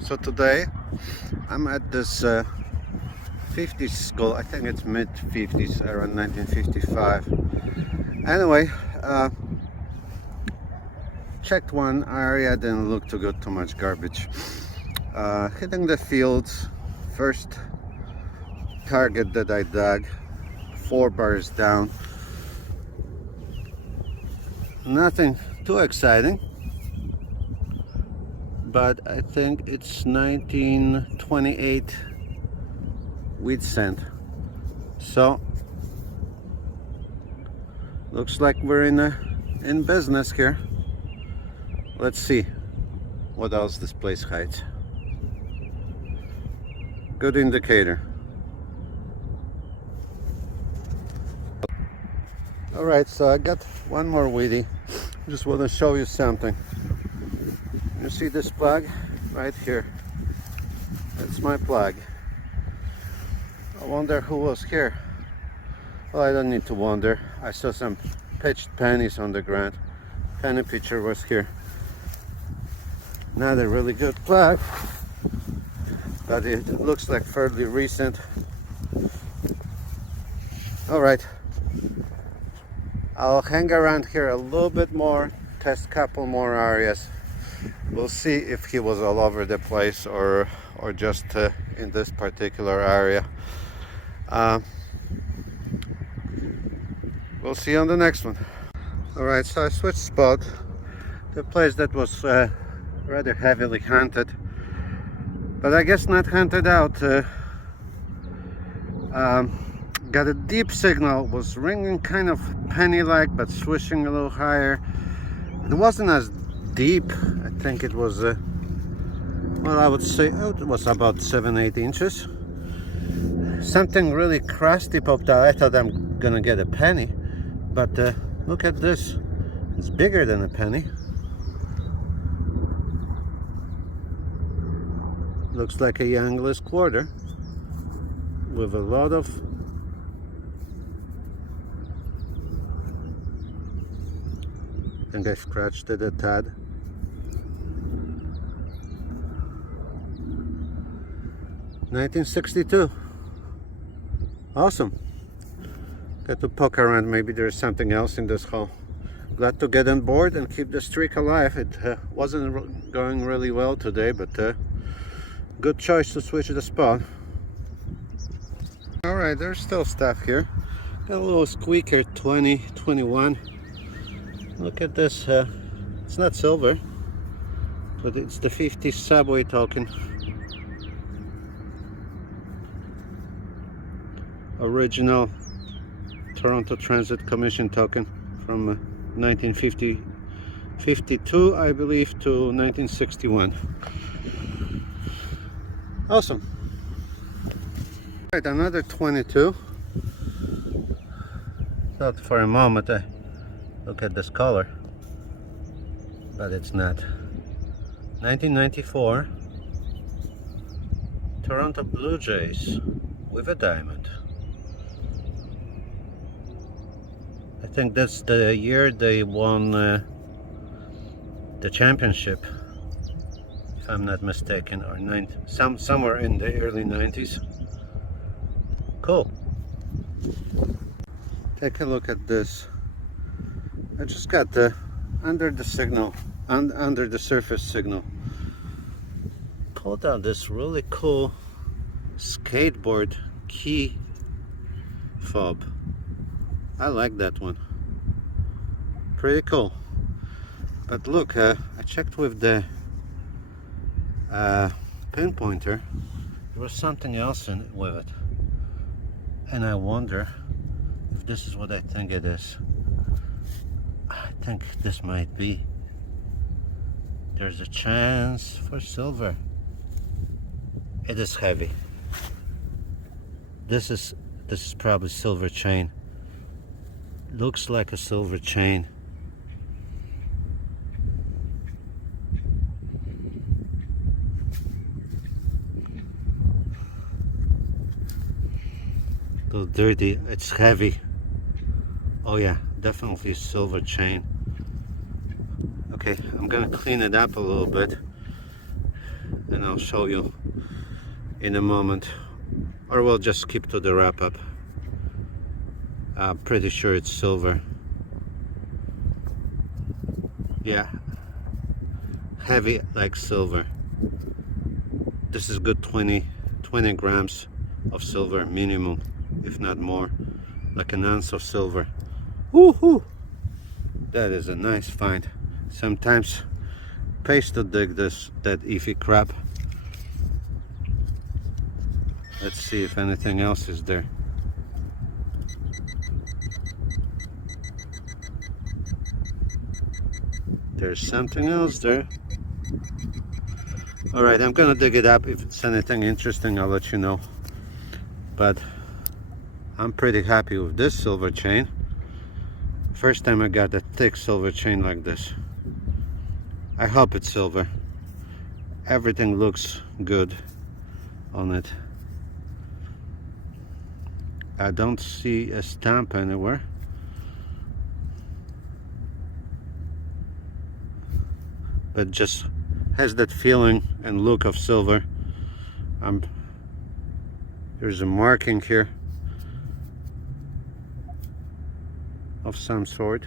So today I'm at this 50s gold. I think it's mid 50s, around 1955. Anyway, checked one area, didn't look too good, too much garbage. Hitting the fields, first target that I dug, 4 bars down. Nothing too exciting, but I think it's 1928 wheat cent. So looks like we're in business here. Let's see what else this place hides. Good indicator. All right, so I got one more wheatie. Just want to show you something. You see this plug right here? That's my plug. I wonder who was here. Well, I don't need to wonder. I saw some pitched pennies on the ground. Penny pitcher was here. Not a really good plug, but it looks like fairly recent. All right, I'll hang around here a little bit more, test a couple more areas. We'll see if he was all over the place or just in this particular area. We'll see you on the next one. All right, so I switched spot. The place that was rather heavily hunted, but I guess not hunted out. Got a deep signal, was ringing kind of penny-like, but swishing a little higher. It wasn't as deep. I think it was, well, I would say it was about 7-8 inches. Something really crusty popped out. I thought I'm gonna get a penny, but look at this. It's bigger than a penny. Looks like a Youngless quarter with a lot of I think I scratched it a tad. $1962. Awesome. Got to poke around. Maybe there's something else in this hole. Glad to get on board and keep the streak alive. It wasn't going really well today, but good choice to switch the spot. All right, there's still stuff here. Got a little squeaker 2021. Look at this. It's not silver, but it's the 50 subway token. Original Toronto Transit Commission token from 1952, I believe, to 1961. Awesome. Right, another 22. Thought for a moment I look at this color, but it's not. 1994 Toronto Blue Jays with a diamond. I think that's the year they won the championship, if I'm not mistaken, or somewhere in the early 90s. Cool. Take a look at this. I just got the under the surface signal. Pulled out this really cool skateboard key fob. I like that one. Pretty cool. But look, I checked with the pinpointer. There was something else with it, and I wonder if this is what I think it is. I think this might be. There's a chance for silver. It is heavy. This is probably silver chain. Looks like a silver chain. A little dirty. It's heavy. Oh yeah, definitely silver chain. Okay, I'm gonna clean it up a little bit. and I'll show you in a moment, or we'll just skip to the wrap-up. I'm pretty sure it's silver. Yeah, heavy like silver. This is good 20 grams of silver minimum, if not more, like an ounce of silver. Woohoo! That is a nice find. Sometimes pays to dig that iffy crap. Let's see if anything else is there. There's something else there. Alright, I'm gonna dig it up. If it's anything interesting, I'll let you know. But I'm pretty happy with this silver chain. First time I got a thick silver chain like this. I hope it's silver. Everything looks good on it. I don't see a stamp anywhere. But just has that feeling and look of silver. There's a marking here of some sort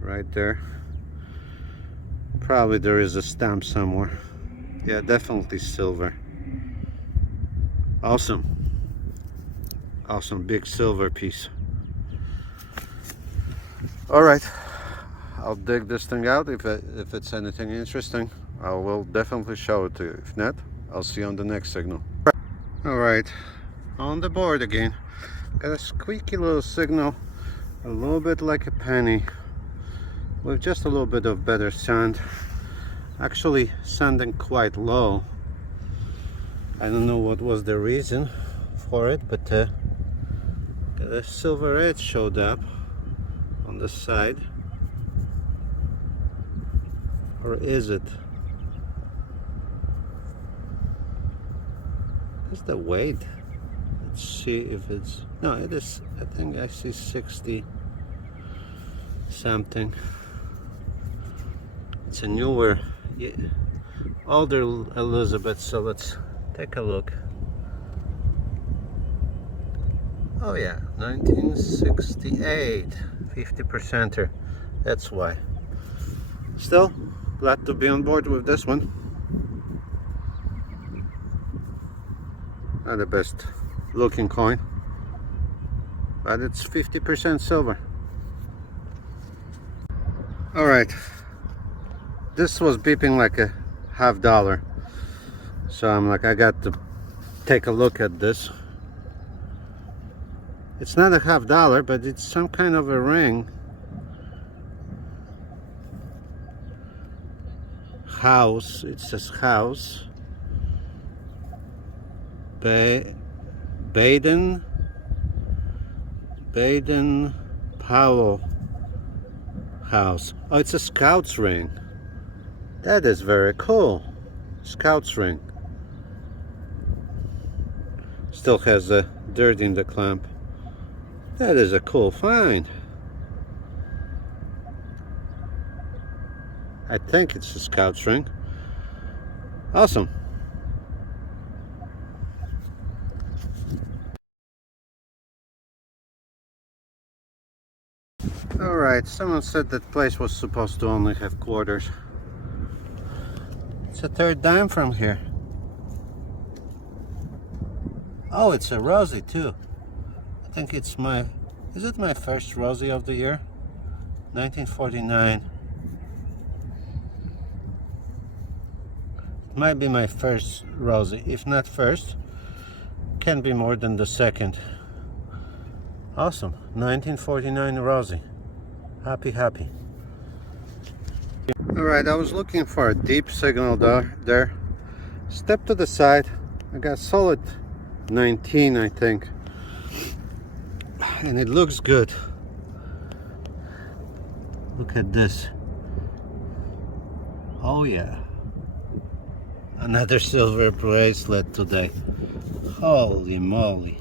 right there. Probably there is a stamp somewhere. Yeah, definitely silver. Awesome. Awesome, big silver piece. All right, I'll dig this thing out. If it's anything interesting, I will definitely show it to you. If not, I'll see you on the next signal. All right, on the board again. Got a squeaky little signal, a little bit like a penny, with just a little bit of better sand. Actually sanding quite low. I don't know what was the reason for it, but a silver edge showed up on the side. Or is it? Is the weight? Let's see if it's... No, it is. I think I see 60 something. It's a newer, older Elizabeth, so let's take a look. Oh yeah, 1968, 50%er. That's why. Still, glad to be on board with this one. Not the best looking coin, but it's 50% silver. All right, this was beeping like a $50, so I'm like, I got to take a look at this. It's not a $50, but it's some kind of a ring. House, it says house. Baden Powell house. Oh, it's a Scout's ring. That is very cool. Scout's ring. Still has the dirt in the clamp. That is a cool find. I think it's a Scout's ring. Awesome. Alright, someone said that place was supposed to only have quarters. It's a third dime from here. Oh, it's a Rosie too. I think it's my... Is it my first Rosie of the year? 1949. It might be my first Rosie. If not first, can be more than the second. Awesome. 1949 Rosie. Happy. Alright, I was looking for a deep signal there. Step to the side. I got solid 19, I think. And it looks good. Look at this. Oh yeah. Another silver bracelet today. Holy moly.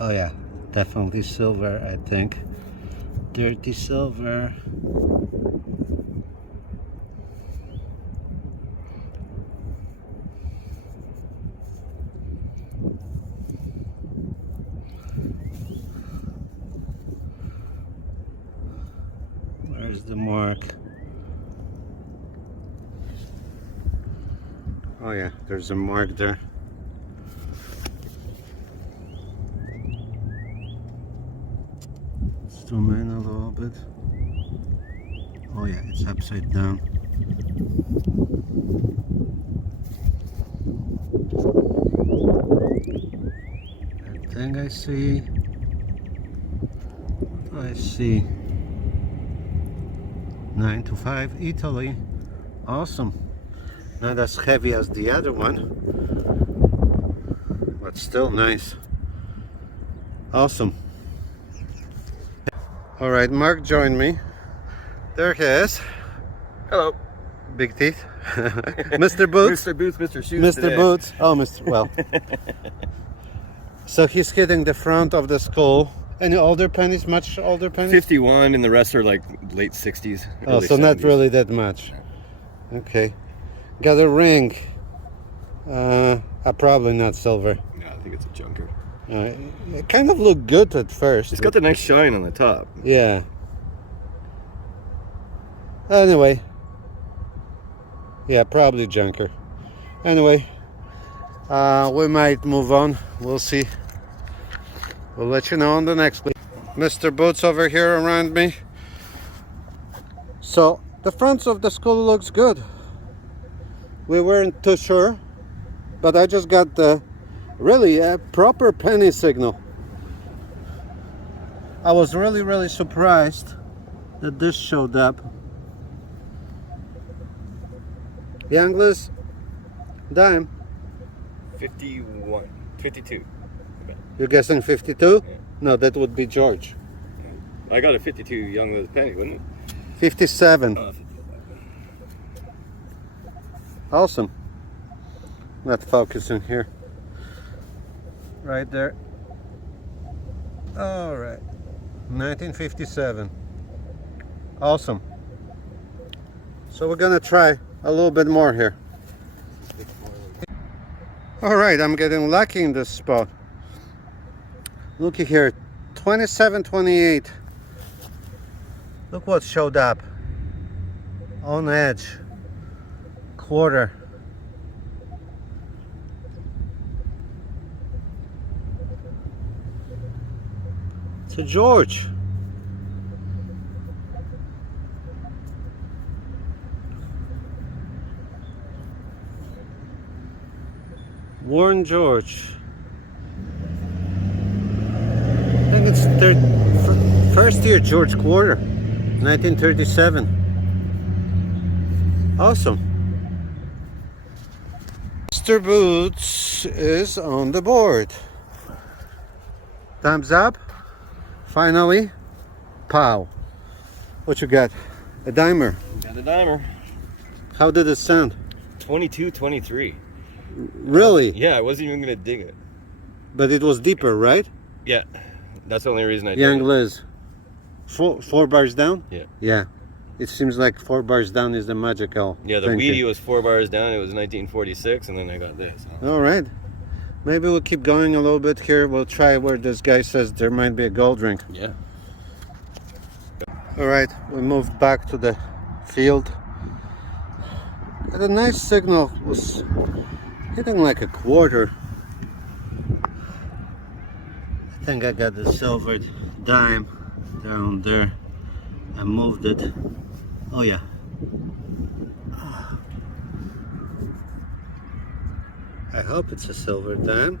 Oh yeah, definitely silver, I think. Dirty silver. Oh yeah, there's a mark there. Zoom in a little bit. Oh yeah, it's upside down. I think I see. I see 9 to 5 Italy. Awesome. Not as heavy as the other one, but still nice. Awesome. All right, Mark joined me. There he is. Hello. Big teeth. Mr. Boots. Mr. Boots, Mr. Shoes Mr. today. Boots. Oh, Mr. Well. So he's hitting the front of the skull. Any older pennies? Much older pennies? 51, and the rest are like late 60s. Oh, so 70s. not really that much. Okay. Got a ring. Probably not silver. No, I think it's a junker. It kind of looked good at first. It's got the nice shine on the top. Yeah. Anyway. Yeah, probably junker. Anyway, we might move on. We'll see. We'll let you know on the next clip. Mr. Boots over here around me. So the fronts of the skull looks good. We weren't too sure, but I just got the really a proper penny signal. I was really surprised that this showed up. Youngless dime. 51. 52. You're guessing 52? Yeah. No, that would be George. I got a 52 young with a penny, wouldn't it? 57. 55. Awesome. Not focusing here. Right there. All right. 1957. Awesome. So we're gonna try a little bit more here. All right, I'm getting lucky in this spot. Looky here, 2728. Look what showed up. On edge. Quarter. It's a George. Warren George. I think it's first year George quarter, 1937. Awesome. Mr. Boots is on the board. Thumbs up. Finally. Pow. What you got? A dimer. Got a dimer. How did it sound? 22, 23. Really? Yeah, I wasn't even going to dig it. But it was deeper, right? Yeah, that's the only reason I did Young it. Liz. Four bars down? Yeah. Yeah. It seems like 4 bars down is the magical. Yeah, the thinking. Weedy was 4 bars down. It was 1946, and then I got this. All right. Maybe we'll keep going a little bit here. We'll try where this guy says there might be a gold ring. Yeah. All right, we moved back to the field. And a nice signal was hitting like a quarter. I think I got the silvered dime down there. I moved it. Oh yeah. I hope it's a silver dime.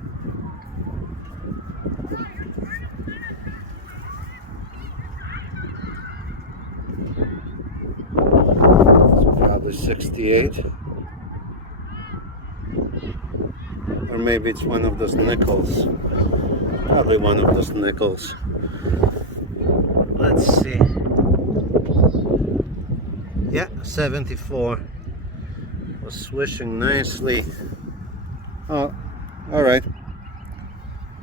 It's probably 68. Or maybe it's one of those nickels. Probably one of those nickels. Let's see. Yeah, 74. Was swishing nicely. Oh, all right.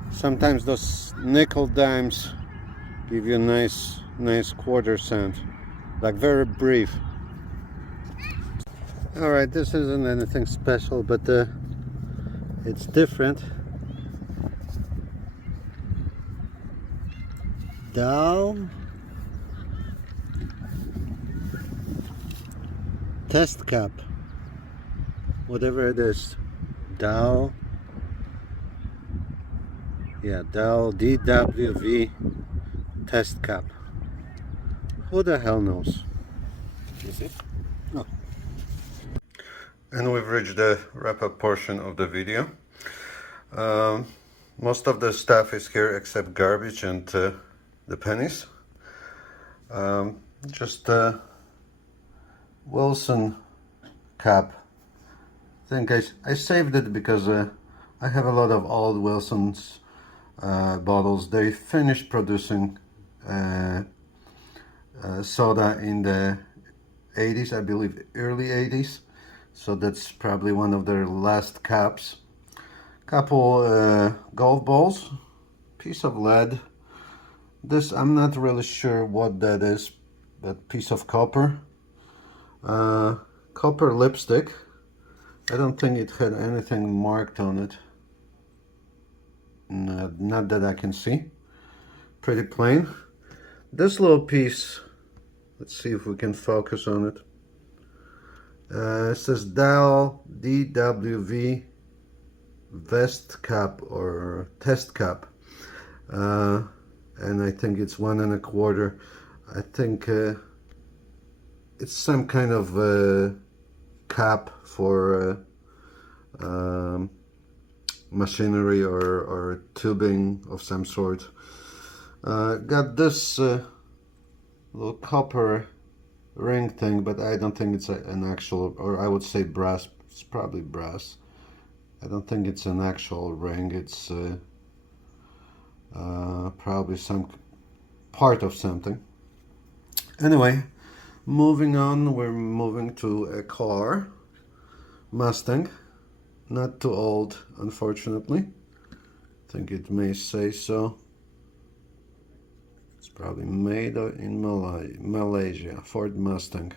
Sometimes those nickel dimes give you a nice quarter sound, like very brief. All right, this isn't anything special, but it's different. Down. Test cap. whatever it is, Dow, yeah, Dow DWV test cap. Who the hell knows? Is it? No. And we've reached the wrap-up portion of the video. Most of the stuff is here except garbage and the pennies. Just Wilson cap. I think I saved it because I have a lot of old Wilson's bottles. They finished producing soda in the 80s, I believe, early 80s. So that's probably one of their last caps. Couple golf balls, piece of lead. This, I'm not really sure what that is, but piece of copper. Copper lipstick. I don't think it had anything marked on it. No, not that I can see. Pretty plain. This little piece, let's see if we can focus on it. It says Dow DWV vest cap or test cap. And I think it's 1 1/4. I think it's some kind of cap for machinery or tubing of some sort. Got this little copper ring thing, but I don't think it's an actual, or I would say brass. It's probably brass. I don't think it's an actual ring. It's probably some part of something. Anyway, moving on, we're moving to a car, Mustang, not too old, unfortunately. I think it may say so. It's probably made in Malaysia, Ford Mustang.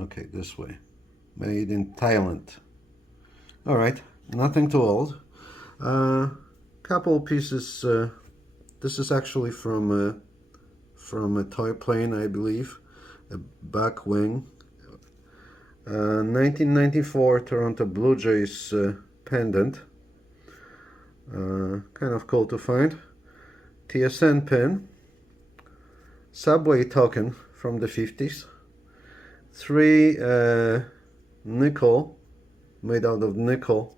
Okay, this way. Made in Thailand. All right, nothing too old. Couple pieces. This is actually from a toy plane, I believe, a back wing. 1994 Toronto Blue Jays pendant. Kind of cool to find. TSN pin. Subway token from the 50s. 3 nickel, made out of nickel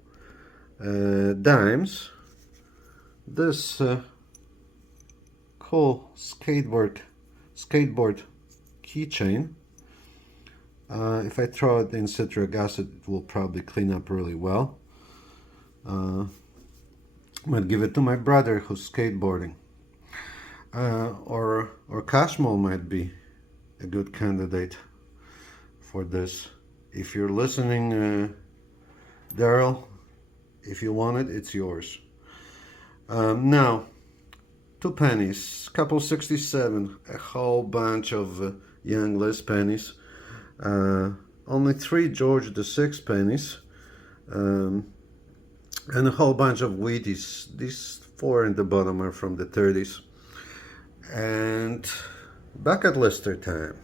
dimes. This cool skateboard keychain. If I throw it in citric acid, it will probably clean up really well. Might give it to my brother who's skateboarding. Or Cashmole might be a good candidate for this. If you're listening, Daryl, if you want it, it's yours. Now, 2 pennies, couple 67, a whole bunch of Young Liz pennies, only 3 George VI pennies, and a whole bunch of Wheaties. These 4 in the bottom are from the 30s. And bucket lister time.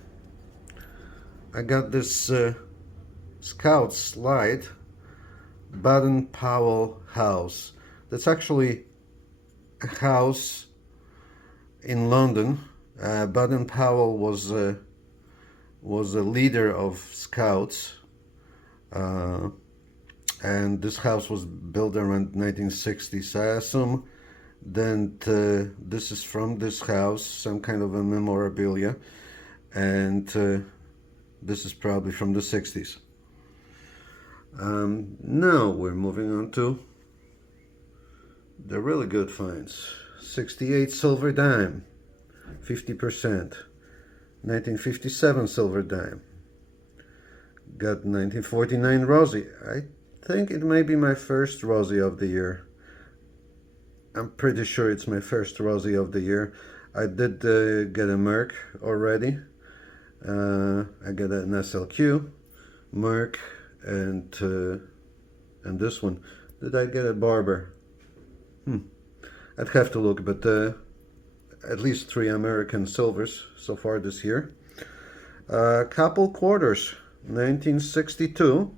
I got this Scout slide, Baden-Powell house. That's actually a house in London. Baden-Powell was a leader of Scouts, and this house was built around 1960s. I assume that this is from this house, some kind of a memorabilia, and this is probably from the 60s. Now we're moving on to the really good finds. 68 silver dime, 50%. 1957 silver dime. Got 1949 Rosie. I think it may be my first Rosie of the year. I'm pretty sure it's my first Rosie of the year. I did get a Merc already. I got an SLQ, Merc, and this one. Did I get a Barber? I'd have to look, but at least 3 American silvers so far this year. A couple quarters, 1962,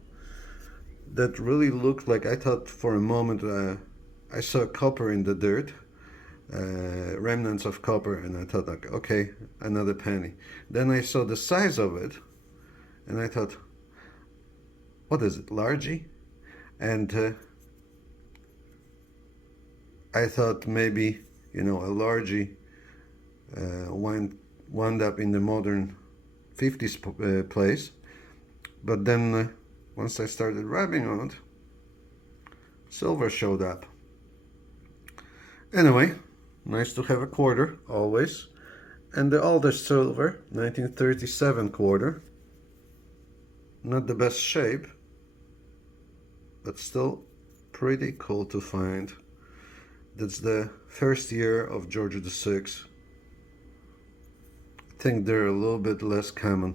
that really looked like, I thought for a moment I saw copper in the dirt, remnants of copper, and I thought, like, okay, another penny. Then I saw the size of it, and I thought, what is it, largy? And I thought maybe, you know, a largy wound up in the modern 50s place. But then once I started rubbing on it, silver showed up. Anyway, nice to have a quarter, always. And the oldest silver, 1937 quarter. Not the best shape, but still pretty cool to find. That's the first year of George VI. I think they're a little bit less common.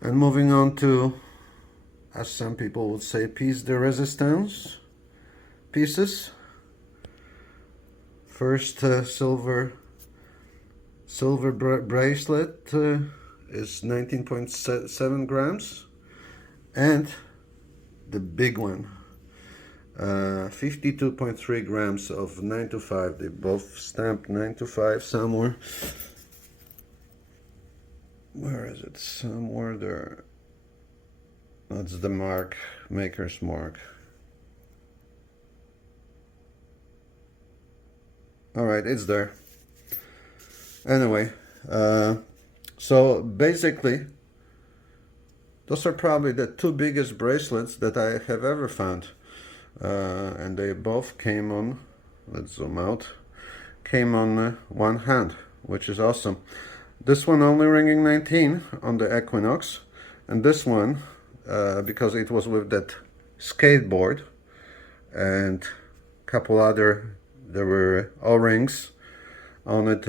And moving on to, as some people would say, piece de resistance pieces. First silver bracelet is 19.7 grams, and the big one, 52.3 grams of 925. They both stamped 925 somewhere. Where is it? Somewhere there. That's the mark, maker's mark. Alright, it's there. Anyway, so basically, those are probably the two biggest bracelets that I have ever found. And they both came on, let's zoom out, came on one hand, which is awesome. This one only ringing 19 on the Equinox, and this one, because it was with that skateboard and a couple other, there were O-rings on it,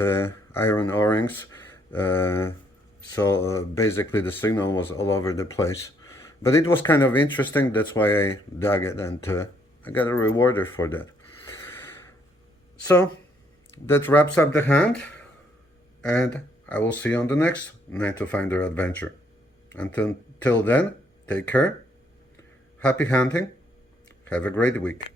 iron O-rings, so basically the signal was all over the place. But it was kind of interesting, that's why I dug it, and I got a rewarder for that. So that wraps up the hand, and I will see you on the next 9to5nder adventure. Until then, take care, happy hunting, have a great week.